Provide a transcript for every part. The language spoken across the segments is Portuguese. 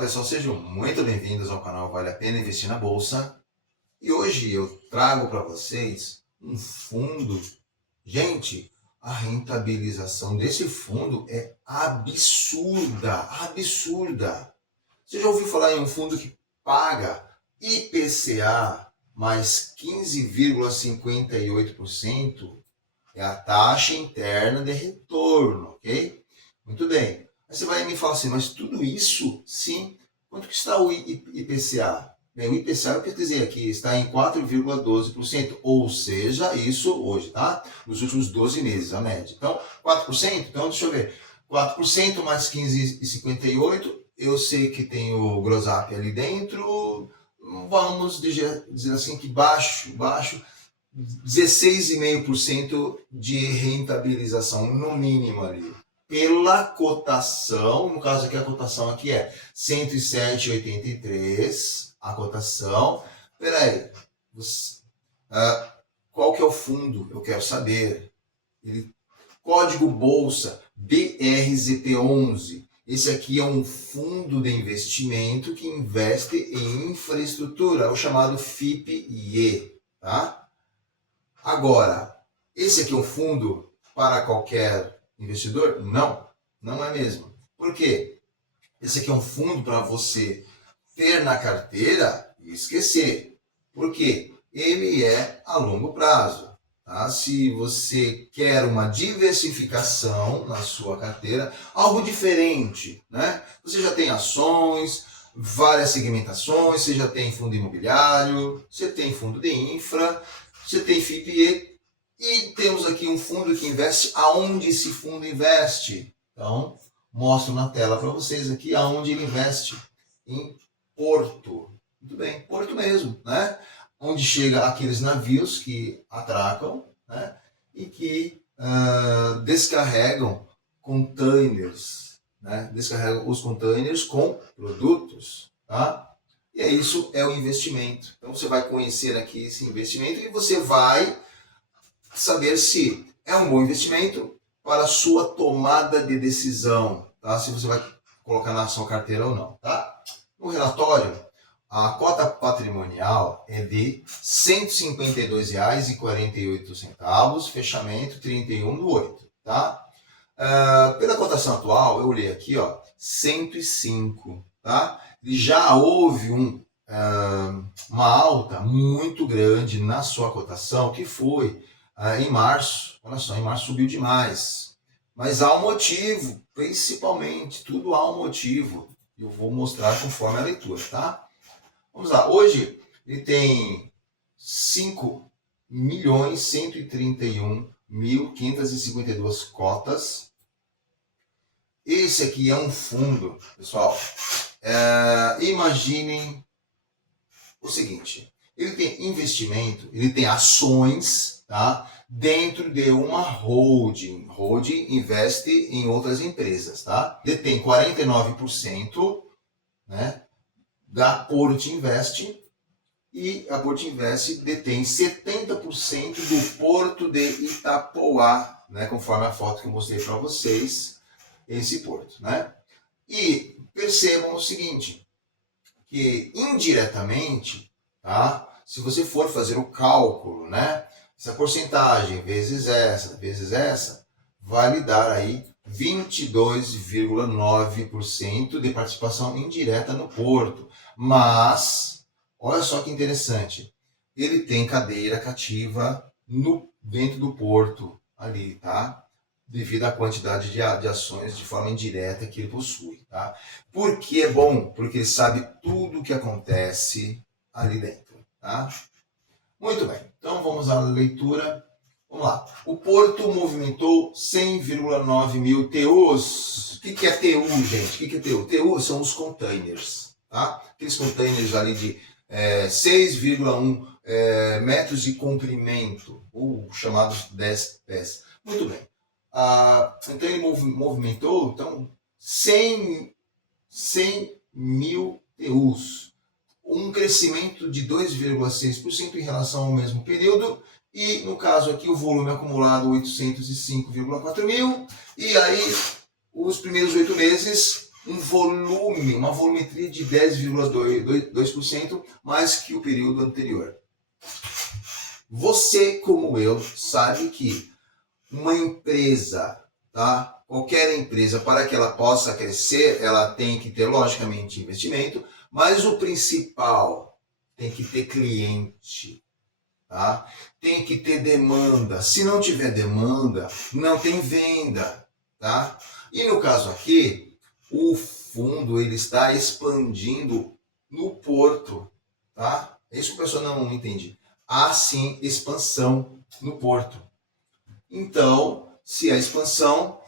pessoal, sejam muito bem-vindos ao canal Vale a Pena Investir na Bolsa. E hoje eu trago para vocês um fundo. Gente, a rentabilização desse fundo é absurda, absurda. Você já ouviu falar em um fundo que paga IPCA mais 15,58%? É a taxa interna de retorno, ok? Muito bem. Aí você vai me falar assim, mas tudo isso, sim, quanto que está o IPCA? Bem, o IPCA, eu pesquisei aqui, está em 4,12%, ou seja, isso hoje, tá? Nos últimos 12 meses, a média. Então, 4%, então deixa eu ver, 4% mais 15,58%, eu sei que tem o gross up ali dentro, vamos dizer assim que baixo, 16,5% de rentabilização, no mínimo ali. Pela cotação, no caso aqui a cotação aqui é 107,83, a cotação. Peraí, qual que é o fundo? Eu quero saber. Código Bolsa BRZP11. Esse aqui é um fundo de investimento que investe em infraestrutura, o chamado FIPE, tá? Agora, esse aqui é um fundo para qualquer investidor? Não, não é mesmo. Por quê? Esse aqui é um fundo para você ter na carteira e esquecer. Por quê? Ele é a longo prazo. Tá? Se você quer uma diversificação na sua carteira, algo diferente, né? Você já tem ações, várias segmentações, você já tem fundo imobiliário, você tem fundo de infra, você tem FIPE e temos aqui um fundo que investe aonde esse fundo investe. Então, mostro na tela para vocês aqui aonde ele investe. Em Porto. Muito bem, Porto mesmo, né? Onde chega aqueles navios que atracam, né? E que descarregam containers, né? Descarregam os containers com produtos, tá? E isso é o investimento. Então você vai conhecer aqui esse investimento e você vai saber se é um bom investimento para a sua tomada de decisão, tá? Se você vai colocar na sua carteira ou não, tá? No relatório, a cota patrimonial é de R$ 152,48, fechamento 31/8, tá? Pela cotação atual, eu olhei aqui, ó, 105, tá? E já houve uma alta muito grande na sua cotação, que foi em março. Olha só, em março subiu demais. Mas há um motivo, principalmente, tudo há um motivo. Eu vou mostrar conforme a leitura, tá? Vamos lá, hoje ele tem 5.131.552 cotas. Esse aqui é um fundo, pessoal. Imaginem o seguinte, ele tem investimento, ele tem ações, tá? Dentro de uma holding. Holding investe em outras empresas, tá? Detém 49%, né, da Porto Invest, e a Porto Invest detém 70% do Porto de Itapoá, né, conforme a foto que eu mostrei para vocês, esse porto, né? E percebam o seguinte, que indiretamente, tá? Se você for fazer o cálculo, né? Essa porcentagem vezes essa, vai lhe dar aí 22,9% de participação indireta no porto. Mas, olha só que interessante, ele tem cadeira cativa dentro do porto ali, tá? Devido à quantidade de ações de forma indireta que ele possui, tá? Por que é bom? Porque ele sabe tudo o que acontece ali dentro, tá? Muito bem, então vamos à leitura. Vamos lá. O Porto movimentou 100,9 mil TUs. O que é TU, gente? O que é TU? TU são os containers, tá? Aqueles containers ali de 6,1 metros de comprimento, ou chamados 10 pés. Muito bem. Então ele movimentou 100 mil TUs, um crescimento de 2,6% em relação ao mesmo período, e no caso aqui o volume acumulado 805,4 mil, e aí os primeiros 8 meses um volume, uma volumetria de 10,2% mais que o período anterior. Você, como eu, sabe que uma empresa, tá? Qualquer empresa, para que ela possa crescer, ela tem que ter, logicamente, investimento, mas o principal, tem que ter cliente, tá? Tem que ter demanda. Se não tiver demanda, não tem venda, tá? E no caso aqui, o fundo ele está expandindo no porto, tá? Isso que a pessoa não entende. Há sim expansão no porto. Então, se há expansão,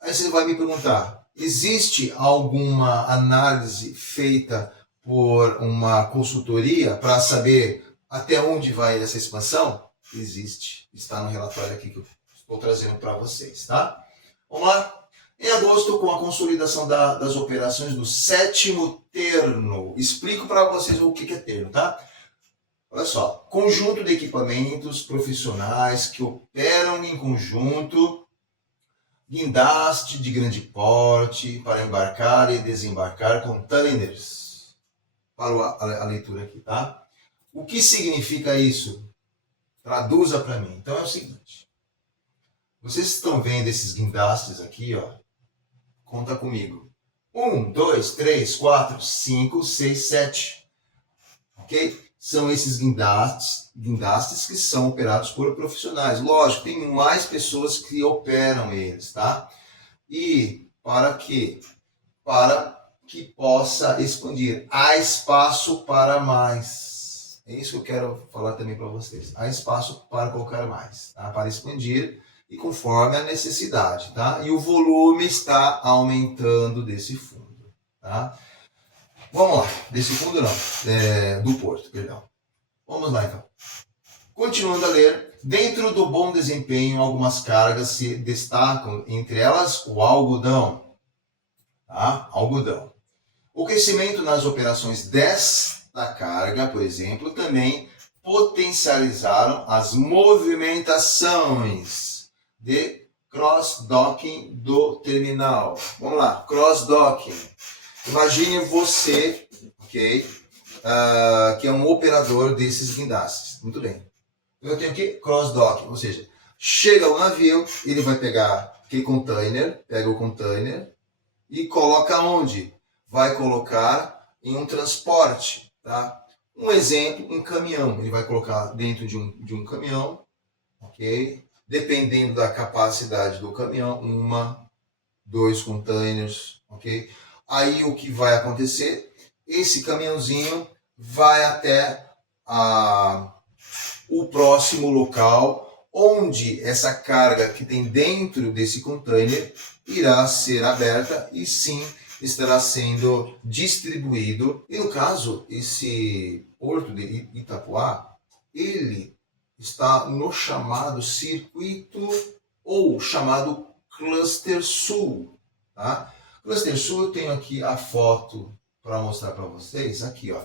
aí você vai me perguntar, existe alguma análise feita por uma consultoria para saber até onde vai essa expansão? Existe. Está no relatório aqui que eu estou trazendo para vocês, tá? Vamos lá? Em agosto, com a consolidação das operações do 7º terno, explico para vocês o que é terno, tá? Olha só, conjunto de equipamentos profissionais que operam em conjunto, guindaste de grande porte para embarcar e desembarcar containers. Para a leitura aqui, tá? O que significa isso? Traduza para mim. Então é o seguinte, vocês estão vendo esses guindastes aqui, ó? Conta comigo. 1, 2, 3, 4, 5, 6, 7. Ok? São esses guindastes que são operados por profissionais. Lógico, tem mais pessoas que operam eles, tá? E para quê? Para que possa expandir. Há espaço para mais. É isso que eu quero falar também para vocês. Há espaço para colocar mais, tá? Para expandir e conforme a necessidade, tá? E o volume está aumentando desse fundo, tá? Vamos lá, desse fundo não, do porto, perdão. Vamos lá então. Continuando a ler, dentro do bom desempenho, algumas cargas se destacam, entre elas o algodão. Tá? Algodão. O crescimento nas operações desta carga, por exemplo, também potencializaram as movimentações de cross-docking do terminal. Vamos lá, cross-docking. Imagine você, ok, que é um operador desses guindastes. Muito bem. Eu tenho aqui cross-docking, ou seja, chega o navio, ele vai pegar aquele container, pega o container e coloca onde? Vai colocar em um transporte, tá? Um exemplo, um caminhão. Ele vai colocar dentro de um caminhão, ok? Dependendo da capacidade do caminhão, 2 containers, ok? Aí o que vai acontecer? Esse caminhãozinho vai até o próximo local onde essa carga que tem dentro desse container irá ser aberta e sim estará sendo distribuído. E no caso, esse porto de Itapoá, ele está no chamado circuito ou chamado Cluster Sul, tá? Cluster Sul, eu tenho aqui a foto para mostrar para vocês, aqui ó.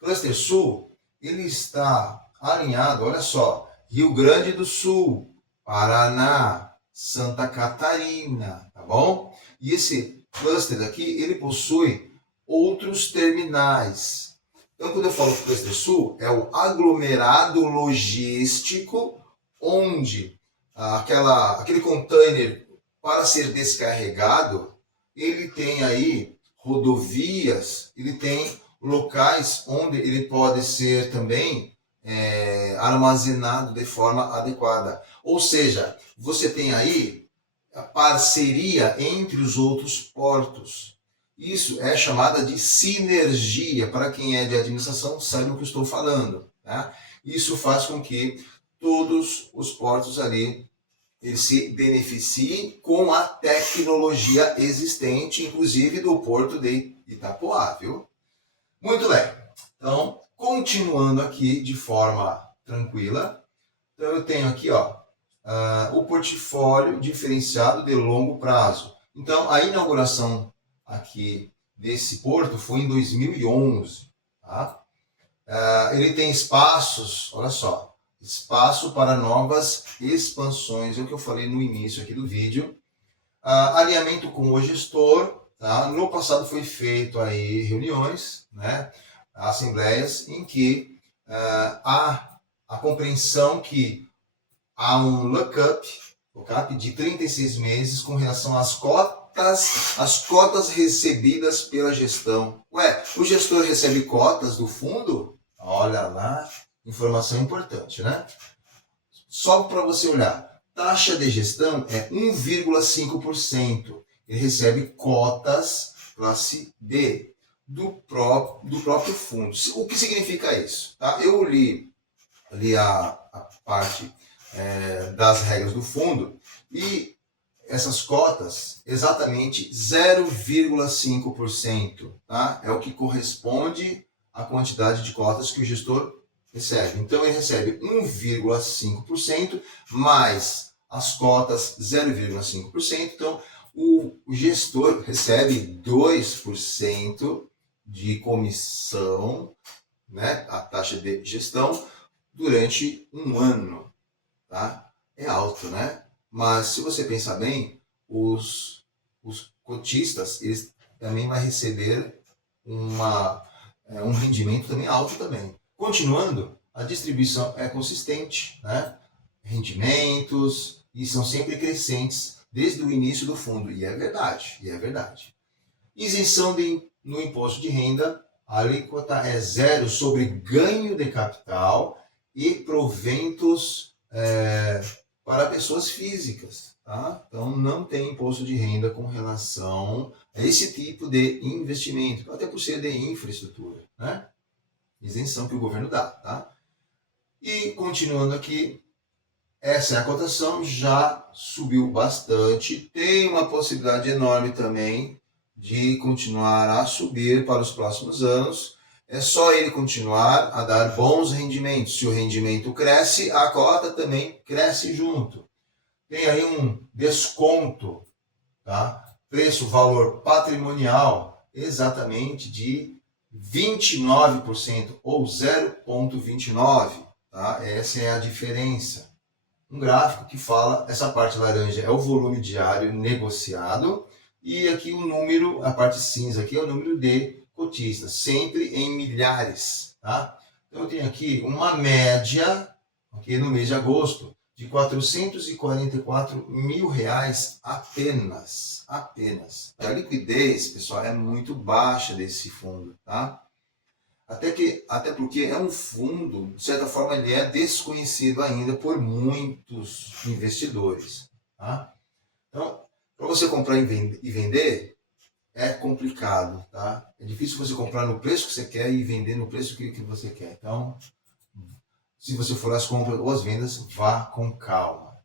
Cluster Sul, ele está alinhado, olha só, Rio Grande do Sul, Paraná, Santa Catarina, tá bom? E esse cluster aqui, ele possui outros terminais. Então, quando eu falo Cluster Sul, é o aglomerado logístico onde aquele container, para ser descarregado, ele tem aí rodovias, ele tem locais onde ele pode ser também armazenado de forma adequada. Ou seja, você tem aí a parceria entre os outros portos. Isso é chamada de sinergia. Para quem é de administração sabe o que eu estou falando, tá? Isso faz com que todos os portos ali eles se beneficiem com a tecnologia existente, inclusive do porto de Itapoá, viu? Muito bem. Então, continuando aqui de forma tranquila, então eu tenho aqui ó, o portfólio diferenciado de longo prazo. Então, a inauguração aqui desse porto foi em 2011. Tá? Ele tem espaços, olha só, espaço para novas expansões, é o que eu falei no início aqui do vídeo. Alinhamento com o gestor, tá? No passado foi feito aí reuniões, né, assembleias, em que há a compreensão que há um lockup de 36 meses com relação às cotas recebidas pela gestão. Ué, o gestor recebe cotas do fundo? Olha lá, informação importante, né? Só para você olhar, taxa de gestão é 1,5%. Ele recebe cotas classe B do próprio fundo. O que significa isso? Tá? Eu li a parte das regras do fundo e essas cotas, exatamente 0,5%, tá? É o que corresponde à quantidade de cotas que o gestor recebe. Então ele recebe 1,5% mais as cotas 0,5%. Então o gestor recebe 2% de comissão, né, a taxa de gestão, durante um ano. Tá? É alto, né? Mas se você pensar bem, os cotistas, eles também vão receber um rendimento também alto também. Continuando, a distribuição é consistente, né? Rendimentos, e são sempre crescentes desde o início do fundo, e é verdade, Isenção no imposto de renda, a alíquota é zero sobre ganho de capital e proventos para pessoas físicas, tá? Então não tem imposto de renda com relação a esse tipo de investimento, até por ser de infraestrutura, né? Isenção que o governo dá, tá? E continuando aqui, essa é a cotação, já subiu bastante, tem uma possibilidade enorme também de continuar a subir para os próximos anos. É só ele continuar a dar bons rendimentos. Se o rendimento cresce, a cota também cresce junto. Tem aí um desconto, tá? Preço, valor patrimonial, exatamente de 29% ou 0,29%. Tá? Essa é a diferença. Um gráfico que fala, essa parte laranja é o volume diário negociado, e aqui o número, a parte cinza aqui é o número de cotistas, sempre em milhares, tá? Então eu tenho aqui uma média, aqui no mês de agosto, de R$444 mil apenas. A liquidez, pessoal, é muito baixa desse fundo, tá? Até porque é um fundo, de certa forma, ele é desconhecido ainda por muitos investidores, tá? Então, para você comprar e vender, é complicado, tá? É difícil você comprar no preço que você quer e vender no preço que você quer. Então, se você for às compras ou às vendas, vá com calma.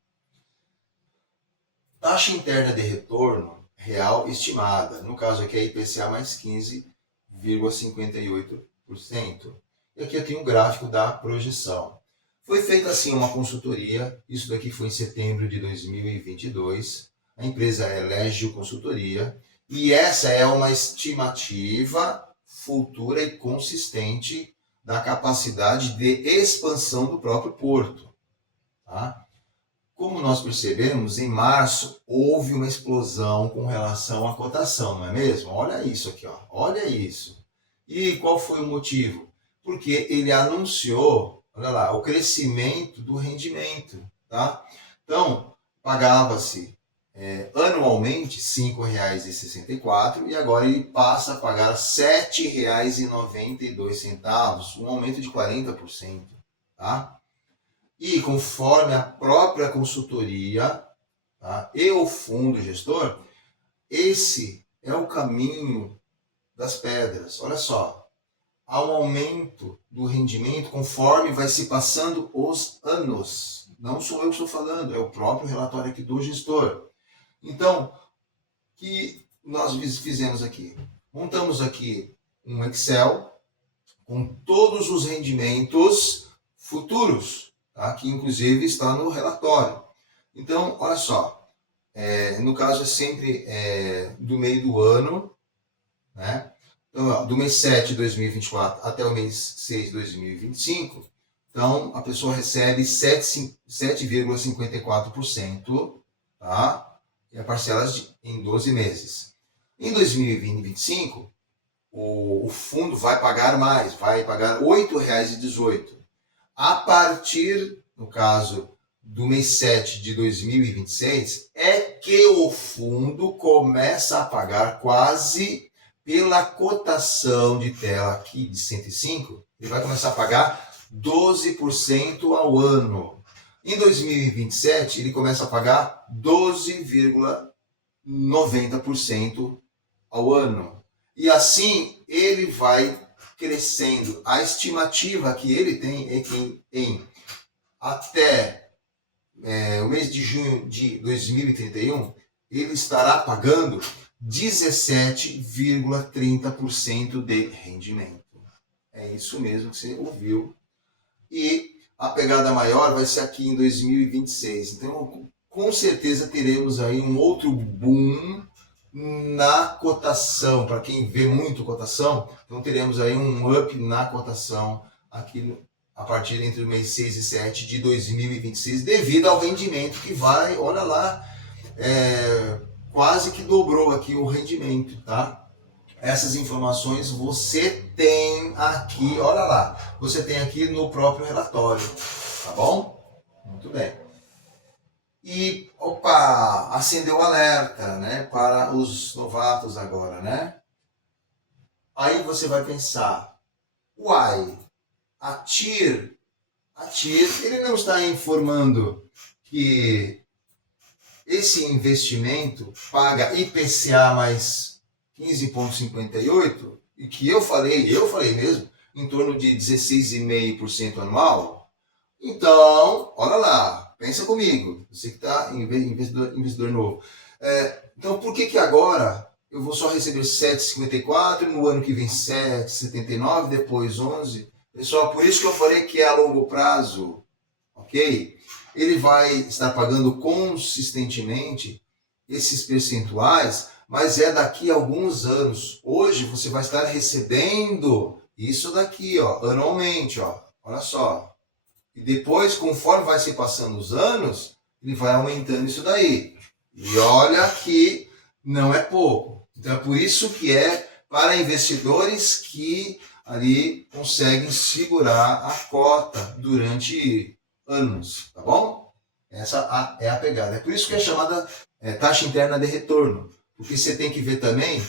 Taxa interna de retorno real estimada. No caso aqui é IPCA mais 15,58%. E aqui eu tenho um gráfico da projeção. Foi feita assim uma consultoria, isso daqui foi em setembro de 2022. A empresa é Legio Consultoria, e essa é uma estimativa futura e consistente da capacidade de expansão do próprio porto. Tá? Como nós percebemos, em março houve uma explosão com relação à cotação, não é mesmo? Olha isso aqui, ó. Olha isso. E qual foi o motivo? Porque ele anunciou, olha lá, o crescimento do rendimento, tá? Então, pagava-se anualmente R$ 5,64 e agora ele passa a pagar R$ 7,92, um aumento de 40%, tá? E conforme a própria consultoria, tá, e o fundo gestor, esse é o caminho das pedras. Olha só, há um aumento do rendimento conforme vai se passando os anos. Não sou eu que estou falando, é o próprio relatório aqui do gestor. Então, o que nós fizemos aqui? Montamos aqui um Excel com todos os rendimentos futuros, tá? Que inclusive está no relatório. Então, olha só, no caso é sempre do meio do ano, né? Então, ó, do mês 7 de 2024 até o mês 6 de 2025, então a pessoa recebe 7,54%, tá? E a parcelas em 12 meses. Em 2025, o fundo vai pagar mais, vai pagar R$ 8,18. A partir, no caso do mês 7 de 2026, é que o fundo começa a pagar quase pela cotação de tela aqui de 105, ele vai começar a pagar 12% ao ano. Em 2027, ele começa a pagar 12,90% ao ano. E assim ele vai crescendo. A estimativa que ele tem é que até o mês de junho de 2031, ele estará pagando 17,30% de rendimento. É isso mesmo que você ouviu. E a pegada maior vai ser aqui em 2026. Então, com certeza teremos aí um outro boom na cotação. Para quem vê muito cotação, então teremos aí um up na cotação aqui a partir entre o mês 6 e 7 de 2026, devido ao rendimento que vai, olha lá, quase que dobrou aqui o rendimento, tá? Essas informações você tem aqui, olha lá, você tem aqui no próprio relatório, tá bom? Muito bem. E, opa, acendeu o alerta, né, para os novatos agora, né? Aí você vai pensar, uai, a TIR, ele não está informando que esse investimento paga IPCA mais 15,58 e que eu falei mesmo, em torno de 16,5% anual? Então, olha lá, pensa comigo, você que está investidor novo. Então, por que agora eu vou só receber 7,54, no ano que vem 7,79, depois 11? Pessoal, por isso que eu falei que é a longo prazo, ok? Ele vai estar pagando consistentemente esses percentuais, mas é daqui a alguns anos. Hoje você vai estar recebendo isso daqui, ó, anualmente, ó, olha só. E depois, conforme vai se passando os anos, ele vai aumentando isso daí. E olha que não é pouco. Então é por isso que é para investidores que ali conseguem segurar a cota durante anos, tá bom? Essa é a pegada. É por isso que é chamada taxa interna de retorno, porque você tem que ver também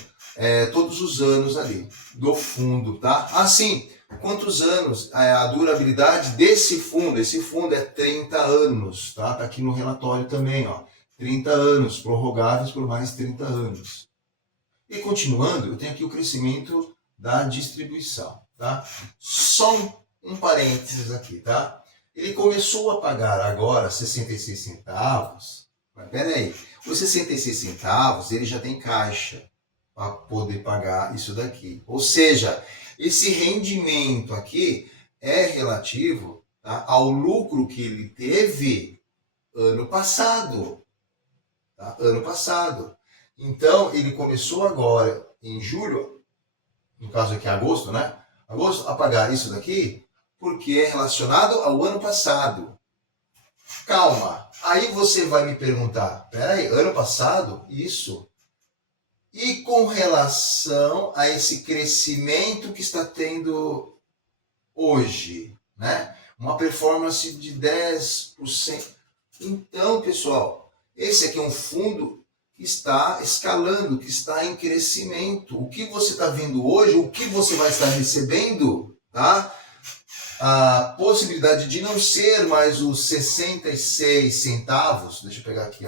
todos os anos ali do fundo, tá? Assim, quantos anos a durabilidade desse fundo? Esse fundo é 30 anos, tá? Tá aqui no relatório também, ó. 30 anos, prorrogáveis por mais 30 anos. E continuando, eu tenho aqui o crescimento da distribuição, tá? Só um parênteses aqui, tá? Ele começou a pagar agora 66 centavos, mas peraí, os 66 centavos ele já tem caixa para poder pagar isso daqui. Ou seja, esse rendimento aqui é relativo, tá, ao lucro que ele teve ano passado. Tá? Ano passado. Então, ele começou agora, em julho, no caso aqui agosto, né? Agosto, a pagar isso daqui, porque é relacionado ao ano passado. Calma, aí você vai me perguntar, peraí, ano passado? Isso. E com relação a esse crescimento que está tendo hoje, né? Uma performance de 10%. Então, pessoal, esse aqui é um fundo que está escalando, que está em crescimento. O que você está vendo hoje, o que você vai estar recebendo, tá? A possibilidade de não ser mais os 66 centavos, deixa eu pegar aqui,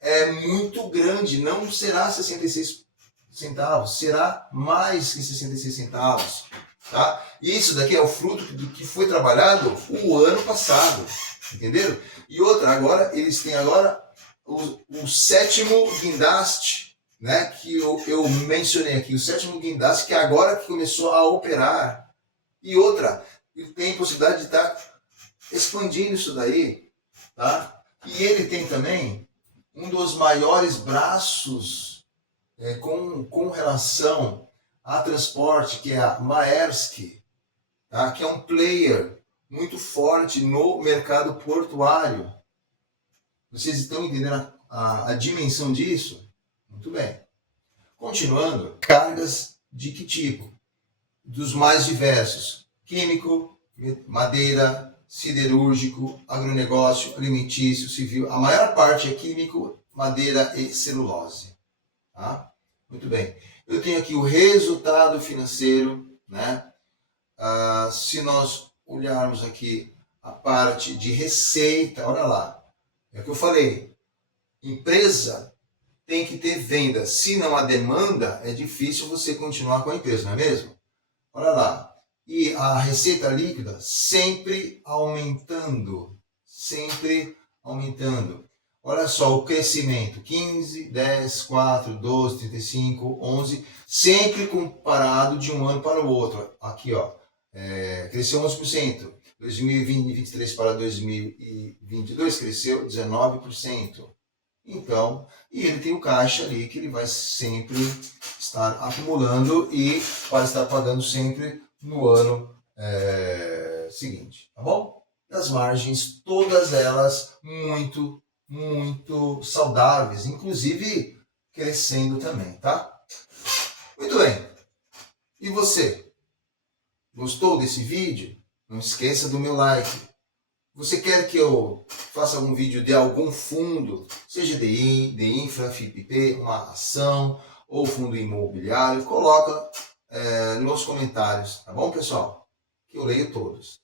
é muito grande, não será 66 centavos, será mais que 66 centavos, tá? E isso daqui é o fruto do que foi trabalhado o ano passado, entenderam? E outra, agora eles têm agora o sétimo guindaste, né, que eu mencionei aqui, o sétimo guindaste que agora que começou a operar. E outra, ele tem possibilidade de estar expandindo isso daí, tá? E ele tem também um dos maiores braços com relação a transporte, que é a Maersk, tá? Que é um player muito forte no mercado portuário. Vocês estão entendendo a dimensão disso? Muito bem. Continuando, cargas de que tipo? Dos mais diversos: químico, madeira, siderúrgico, agronegócio, alimentício, civil. A maior parte é químico, madeira e celulose. Tá? Muito bem. Eu tenho aqui o resultado financeiro, né? Se nós olharmos aqui a parte de receita, olha lá, é o que eu falei, empresa tem que ter venda. Se não há demanda, é difícil você continuar com a empresa, não é mesmo? Olha lá. E a receita líquida sempre aumentando. Sempre aumentando. Olha só o crescimento. 15, 10, 4, 12, 35, 11. Sempre comparado de um ano para o outro. Aqui, ó. Cresceu 11%. 2023 para 2022 cresceu 19%. Então, e ele tem o caixa ali que ele vai sempre estar acumulando e vai estar pagando sempre no ano seguinte, tá bom? E as margens, todas elas muito, muito saudáveis, inclusive crescendo também, tá? Muito bem. E você? Gostou desse vídeo? Não esqueça do meu like. Você quer que eu faça algum vídeo de algum fundo, seja de infra, FIPP, uma ação ou fundo imobiliário? Coloca nos comentários, tá bom, pessoal? Que eu leio todos.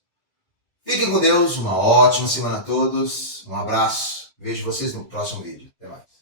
Fiquem com Deus, uma ótima semana a todos, um abraço, vejo vocês no próximo vídeo. Até mais.